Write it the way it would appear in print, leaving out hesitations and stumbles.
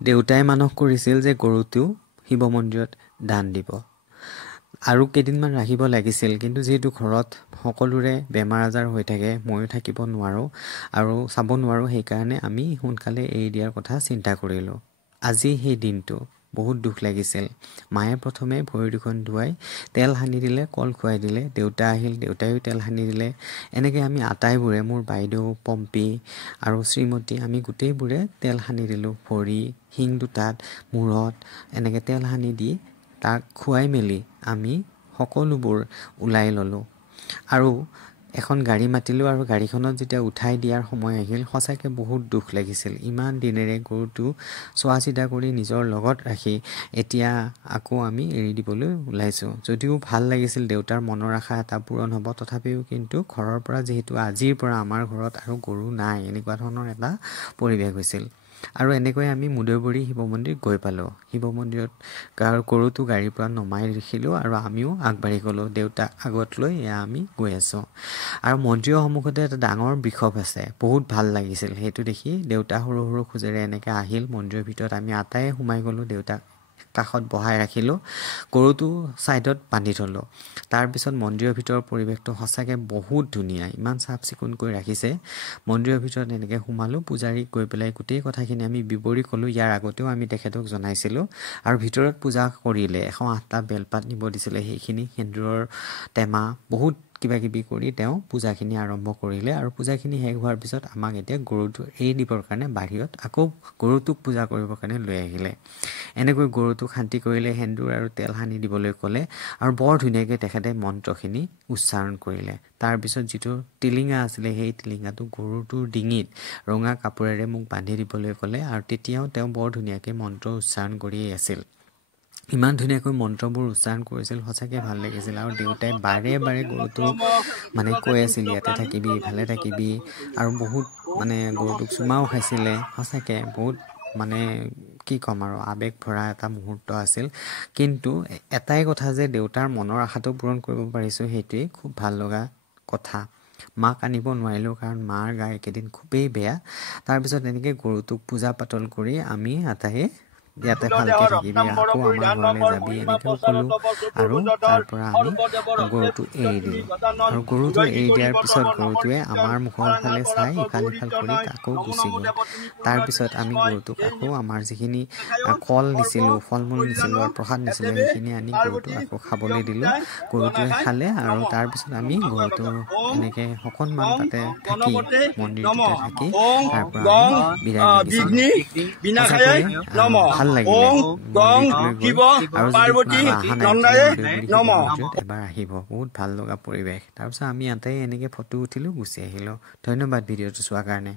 দেউতাই মানস কৰিছিল যে গৰুটো শিৱ মন্দিৰত দান দিব আৰু কেইদিনমান ৰাখিব লাগিছিল কিন্তু যেহেতু ঘৰত সকলোৰে বেমাৰ আজাৰ হৈ থাকে ময়ো থাকিব নোৱাৰো আৰু চাব নোৱাৰো সেইকাৰণে আমি সোনকালে এৰি দিয়াৰ কথা চিন্তা কৰিলো আজি সেই দিনটো বহুত দুখ লাগিছিল মায়ে প্ৰথমে ভৰি দুখন ধুৱাই তেল সানি দিলে কল খুৱাই দিলে দেউতা আহিল দেউতাইও তেল সানি দিলে এনেকৈ আমি আটাইবোৰে মোৰ বাইদেউ পম্পী আৰু শ্ৰীমতী আমি গোটেইবোৰে তেল সানি দিলোঁ ভৰি শিং দুটাত মূৰত এনেকৈ তেল সানি দি তাক খুৱাই মেলি আমি সকলোবোৰ ওলাই ল'লোঁ আৰু এখন গাড়ী মাতিলোঁ আৰু গাড়ীখনত যেতিয়া উঠাই দিয়াৰ সময় আহিল সঁচাকৈ বহুত দুখ লাগিছিল ইমান দিনেৰে গৰুটো চোৱা চিতা কৰি নিজৰ লগত ৰাখি এতিয়া আকৌ আমি এৰি দিবলৈ ওলাইছোঁ যদিও ভাল লাগিছিল দেউতাৰ মনৰ আশা এটা পূৰণ হ'ব তথাপিও কিন্তু ঘৰৰ পৰা যিহেতু আজিৰ পৰা আমাৰ ঘৰত আৰু গৰু নাই এনেকুৱা ধৰণৰ এটা পৰিৱেশ হৈছিল আৰু এনেকৈ আমি মুদৈবৰী শিৱ মন্দিৰ গৈ পালোঁ শিৱ মন্দিৰত গৰুটো গাড়ীৰ পৰা নমাই ৰাখিলোঁ আৰু আমিও আগবাঢ়ি গ'লোঁ দেউতাক আগত লৈ এয়া আমি গৈ আছোঁ আৰু মন্দিৰৰ সন্মুখতে এটা ডাঙৰ বৃষভ আছে বহুত ভাল লাগিছিল সেইটো দেখি দেউতা সৰু সৰু খোজেৰে এনেকৈ আহিল মন্দিৰৰ ভিতৰত আমি আটায়ে সোমাই গ'লোঁ দেউতাক কাষত বহাই ৰাখিলোঁ গৰুটো ছাইডত বান্ধি থলোঁ তাৰপিছত মন্দিৰৰ ভিতৰৰ পৰিৱেশটো সঁচাকৈ বহুত ধুনীয়া ইমান চাফ চিকুণকৈ ৰাখিছে মন্দিৰৰ ভিতৰত এনেকৈ সোমালোঁ পূজাৰীক গৈ পেলাই গোটেই কথাখিনি আমি বিৱৰি ক'লোঁ ইয়াৰ আগতেও আমি তেখেতক জনাইছিলোঁ আৰু ভিতৰত পূজা কৰিলে 108টা বেলপাত নিব দিছিলে সেইখিনি সেন্দুৰৰ টেমা বহুত কিবা কিবি কৰি তেওঁ পূজাখিনি আৰম্ভ কৰিলে আৰু পূজাখিনি শেষ হোৱাৰ পিছত আমাক এতিয়া গৰুটো এৰি দিবৰ কাৰণে বাহিৰত আকৌ গৰুটোক পূজা কৰিবৰ কাৰণে লৈ আহিলে এনেকৈ গৰুটোক শান্তি কৰিলে সেন্দুৰ আৰু তেল সানি দিবলৈ ক'লে আৰু বৰ ধুনীয়াকৈ তেখেতে মন্ত্ৰখিনি উচ্চাৰণ কৰিলে তাৰপিছত যিটো টিলিঙা আছিলে সেই টিলিঙাটো গৰুটোৰ ডিঙিত ৰঙা কাপোৰেৰে মোক বান্ধি দিবলৈ ক'লে আৰু তেতিয়াও তেওঁ বৰ ধুনীয়াকৈ মন্ত্ৰ উচ্চাৰণ কৰিয়েই আছিল ইমান ধুনীয়াকৈ মন্ত্ৰবোৰ উচ্চাৰণ কৰিছিল সঁচাকৈ ভাল লাগিছিল আৰু দেউতাই বাৰে বাৰে গৰুটো মানে কৈ আছিল ইয়াতে থাকিবি ভালে থাকিবি আৰু বহুত মানে গৰুটোক চুমাও খাইছিলে সঁচাকৈ বহুত মানে কি ক'ম আৰু আৱেগ ভৰা এটা মুহূৰ্ত আছিল কিন্তু এটাই কথা যে দেউতাৰ মনৰ আশাটো পূৰণ কৰিব পাৰিছোঁ সেইটোৱেই খুব ভাল লগা কথা মাক আনিব নোৱাৰিলোঁ কাৰণ মাৰ গা একেদিন খুবেই বেয়া তাৰপিছত এনেকৈ গৰুটোক পূজা পাতল কৰি আমি আটাইয়ে ইয়াতে ভালকৈ থাকিবি আকৌ আমাৰ ঘৰলৈ যাবি এনেকৈও ক'লোঁ আৰু তাৰ পৰা আমি গৰুটো এৰি দিলোঁ আৰু গৰুটো এৰি দিয়াৰ পিছত গৰুটোৱে আমাৰ মুখৰ ফালে চাই ইফাল সিফাল কৰি আকৌ গুচি গ'ল তাৰপিছত আমি গৰুটোক আকৌ আমাৰ যিখিনি কল নিছিলোঁ ফল মূল নিছিলোঁ আৰু প্ৰসাদ নিছিলোঁ সেইখিনি আনি গৰুটোক আকৌ খাবলৈ দিলোঁ গৰুটোৱে খালে আৰু তাৰপিছত আমি গৰুটো এনেকৈ অকণমান তাতে থাকি মন্দিৰটোতে থাকি তাৰ পৰা আমি বিদায় মাগিছিলোঁ ভাল লাগিলে মন্দিৰটোলৈ গৈ আৰু যদি অহা নাই মন্দিৰত এবাৰ আহিব বহুত ভাল লগা পৰিৱেশ তাৰপিছত আমি ইয়াতে এনেকৈ ফটো উঠিলোঁ গুচি আহিলোঁ ধন্যবাদ ভিডিঅ'টো চোৱাৰ কাৰণে